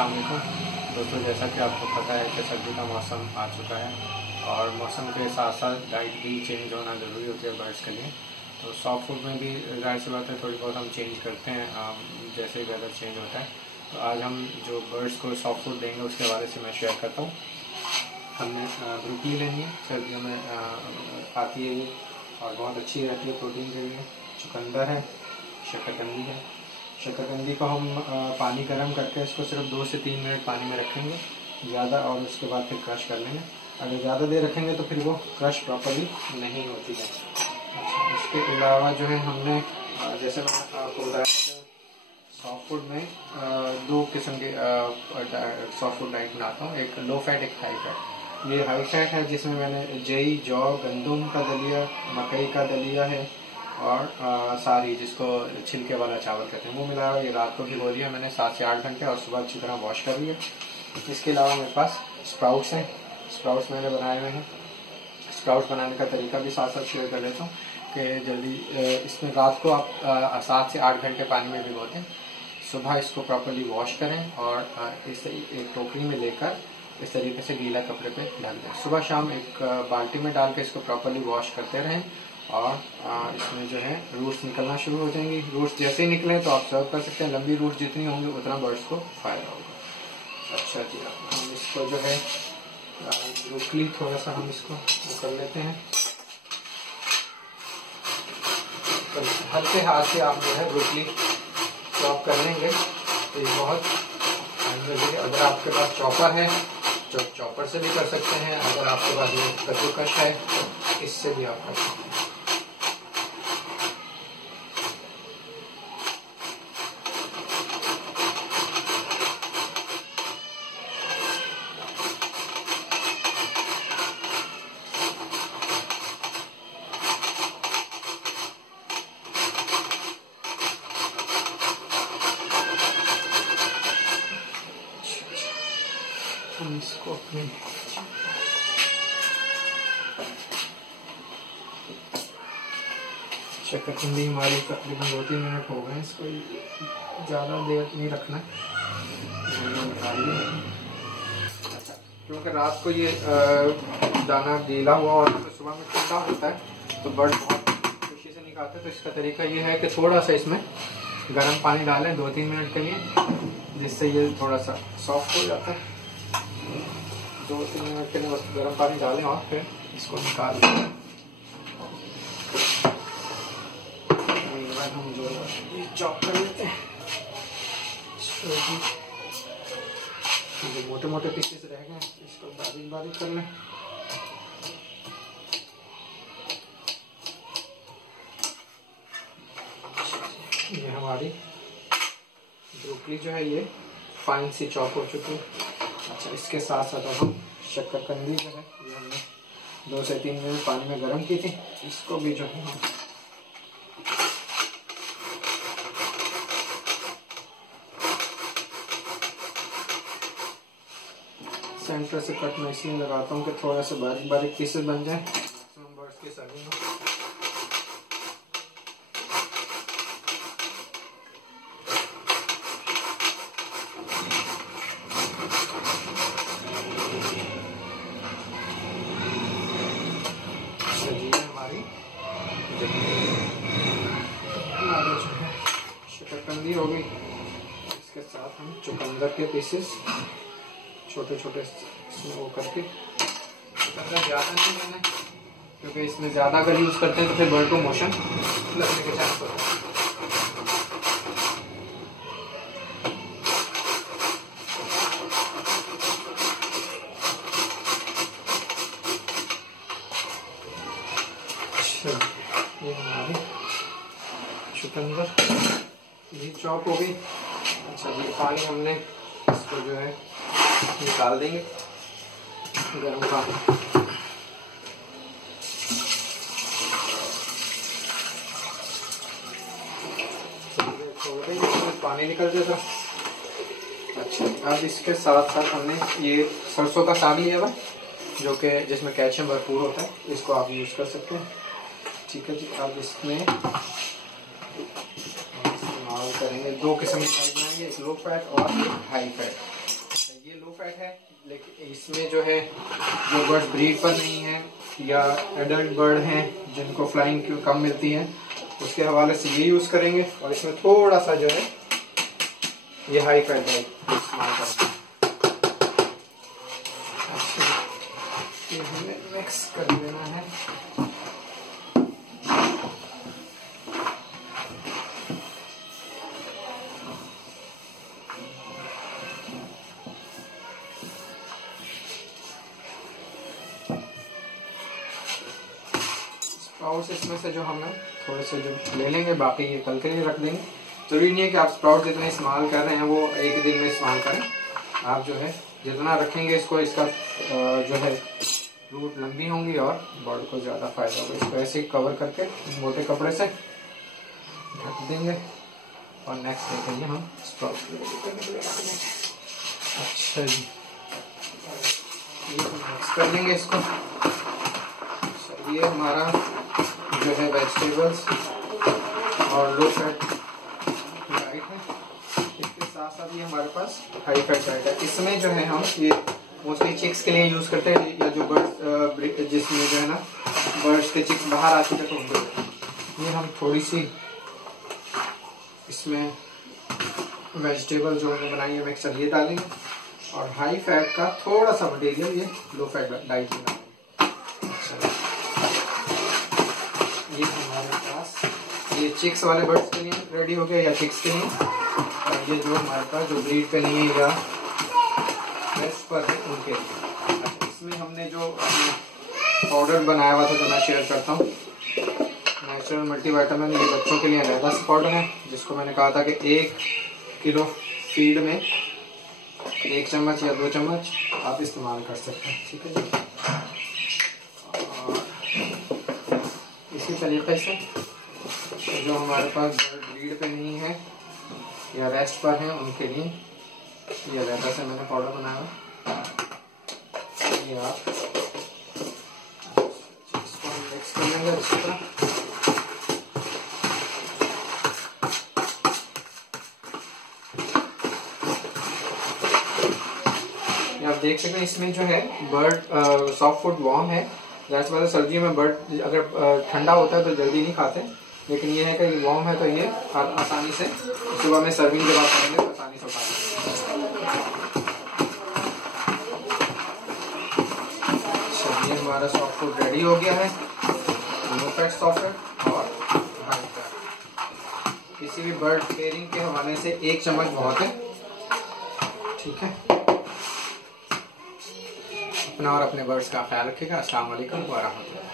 अस्सलाम वालेकुम दोस्तों। जैसा कि आपको पता है कि सर्दी का मौसम आ चुका है और मौसम के साथ साथ डाइट भी चेंज होना ज़रूरी होती है बर्ड्स के लिए। तो सॉफ्ट फूड में भी जाहिर सी बात है थोड़ी बहुत हम चेंज करते हैं जैसे वेदर चेंज होता है। तो आज हम जो बर्ड्स को सॉफ्ट फूड देंगे उसके बारे से मैं शेयर करता हूँ। हमने ब्रोकली लेनी है, सर्दियों में आती है ये और बहुत अच्छी रहती है प्रोटीन के लिए। चुकंदर है, शकरकंदी है। शकरकंदी को हम पानी गर्म करके इसको सिर्फ 2 से 3 मिनट पानी में रखेंगे ज़्यादा, और उसके बाद फिर क्रश कर लेंगे। अगर ज़्यादा देर रखेंगे तो फिर वो क्रश प्रॉपर्ली नहीं होती है। अच्छा, इसके अलावा जो है हमने जैसे मैंने आपको बताया सॉफ्ट फूड में 2 किस्म के सॉफ्ट फूड डाइट बनाता हूँ, एक लो फैट एक हाई फैट। ये हाई फैट है जिसमें मैंने जई, जौ, गंदम का दलिया, मकई का दलिया है और सारी जिसको छिलके वाला चावल कहते हैं वो मिला हुआ। ये रात को भिगो दिया मैंने 7 से 8 घंटे और सुबह अच्छी तरह वॉश कर लिया। इसके अलावा मेरे पास स्प्राउट्स हैं, स्प्राउट्स मैंने बनाए हुए हैं। स्प्राउट्स बनाने का तरीका भी साथ साथ शेयर कर लेता हूँ कि जल्दी इसमें रात को आप 7 से 8 घंटे पानी में भिगोते हैं, सुबह इसको प्रॉपर्ली वॉश करें और इसे एक टोकरी में लेकर इस तरीके से गीला कपड़े पे ढक दें। सुबह शाम एक बाल्टी में डाल के इसको प्रॉपर्ली वॉश करते रहें और इसमें जो है रूट्स निकलना शुरू हो जाएंगी। रूट्स जैसे ही निकले तो आप सर्व कर सकते हैं। लंबी रूट्स जितनी होंगी उतना बर्ड्स को फायदा होगा। अच्छा जी, हम इसको जो है ब्रोकली थोड़ा सा हम इसको कर लेते हैं। तो हल्के हाथ से आप जो है ब्रोकली चॉप कर लेंगे तो ये बहुत अगर आपके पास चॉपर है तो चॉपर से भी कर सकते हैं। अगर आपके पास ये कद्दूकश है इससे भी आप कर सकते हैं। हम इसको अपने शकरकंदी हमारी तकरीबन 2-3 मिनट हो गए। इसको ज़्यादा देर नहीं रखना है। अच्छा, क्योंकि रात को ये दाना गीला हुआ और तो सुबह में ठंडा होता है तो बर्ड बहुत खुशी से निकालते हैं। तो इसका तरीका ये है कि थोड़ा सा इसमें गर्म पानी डालें 2-3 मिनट के लिए, जिससे ये थोड़ा सा सॉफ्ट हो जाता है। 2-3 मिनट के लिए बस गर्म पानी डालें और फिर इसको निकाल दें। हम जो ये चॉप कर लेते हैं, जो मोटे मोटे पीसेस रह गए इसको बारीक बारीक कर लें। ये हमारी ब्रोकली जो है ये फाइन सी चॉप हो चुकी है। अच्छा, इसके साथ साथ अब हम शकरकंदी जो है ये हमने 2 से 3 मिनट पानी में गर्म की थी, इसको भी जो है हम सेंटर से कट मैं इसलिए लगाता हूँ कि थोड़ा सा बारीक बारीक पीसेस बन जाए मैक्सिमम बर्ड्स के सर्विंग में। हमारी शकरकंदी हो गई, इसके साथ हम चुकंदर के पीसेस छोटे छोटे इसमें वो करके, चुकंदर ज़्यादा नहीं लेना क्योंकि इसमें ज़्यादा अगर यूज़ करते हैं तो फिर बर्ड को मोशन लगने के चांस होता है। ये हमारी चुकंदर भी चॉप हो गई। अच्छा, ये पानी हमने इसको जो है निकाल देंगे गर्म पानी। छोड़ देंगे इसमें पानी निकल जाएगा। अच्छा, अब इसके साथ साथ हमने ये सरसों का साग लिया हुआ जो कि जिसमें कैल्शियम भरपूर होता है, इसको आप यूज़ कर सकते हैं। ठीक है जी, अब इसमें इस्तेमाल करेंगे 2 किस्म के बनाएंगे, एक लो फैट और एक हाई फैट। फैट है, लेकिन इसमें जो है जो बर्ड्स ब्रीड पर नहीं है या एडल्ट बर्ड हैं जिनको फ्लाइंग कम मिलती है, उसके हवाले से ये यूज करेंगे। और इसमें थोड़ा सा जो है ये हाई फैट डाइट इस्तेमाल करेंगे। ये हमें मिक्स कर लेना है। स्प्राउट्स इसमें से जो हमें थोड़े से जो ले लेंगे, बाकी ये कल के लिए रख देंगे। जरूरी नहीं है कि आप स्प्राउट्स जितने इस्तेमाल कर रहे हैं वो एक दिन में इस्तेमाल करें। आप जो है जितना रखेंगे इसको, इसका जो है रूट लंबी होंगी और बर्ड को ज़्यादा फायदा होगा। इसको ऐसे ही कवर करके मोटे कपड़े से ढक देंगे और नेक्स्ट देखेंगे हम स्प्राउट्स। अच्छा जी, मिक्स कर लेंगे इसको। ये हमारा जो है वेजिटेबल्स और लो फैट डाइट है। इसके साथ साथ ये हमारे पास हाई फैट डाइट है। इसमें जो है हम ये मोस्टली चिक्स के लिए यूज करते हैं, या जो बर्ड्स जिसमें जो है ना बर्ड्स के चिक्स बाहर आते थे तो उनको ये हम थोड़ी सी इसमें वेजिटेबल जो हमने बनाई है मिक्सचर ये डालेंगे और हाई फैट का थोड़ा सा मटेरियल ये लो फैट डाइट में डालेंगे। ये हमारे पास ये चिक्स वाले बर्ड्स के लिए रेडी हो गया, या चिक्स के लिए। और ये जो हमारे पास जो ब्रीड पे नहीं है या रेस्ट पर है उनके लिए। अच्छा, इसमें हमने जो पाउडर बनाया हुआ था जो मैं शेयर करता हूँ, नेचुरल मल्टीविटामिन, ये बच्चों के लिए रहता सा पाउडर है, जिसको मैंने कहा था कि 1 किलो फीड में 1 चम्मच या 2 चम्मच आप इस्तेमाल कर सकते हैं। ठीक है जी। इसी तरीके से जो हमारे पास बर्ड ब्रीड पे नहीं है या रेस्ट पर हैं उनके लिए ये रहता से मैंने पाउडर बनाया। ये आप इसको मिक्स कर लेंगे अच्छी तरह। आप देख सकते हैं इसमें जो है बर्ड सॉफ्ट फूड वार्म है। जैसे वाले सर्दियों में बर्ड अगर ठंडा होता है तो जल्दी नहीं खाते, लेकिन ये है कि वार्म है तो ये आसानी से सुबह में सर्विंग जब आप करेंगे तो आसानी से खा सकते। ये हमारा सॉफ्ट फूड रेडी हो गया है, नो फैट सॉफ्ट फूड और हाई फैट। किसी भी बर्ड पेयरिंग के हवाले से 1 चम्मच बहुत है। ठीक है, अपना और अपने बर्ड्स का ख्याल रखिएगा। अस्सलाम वालेकुम व रहमतुल्लाह।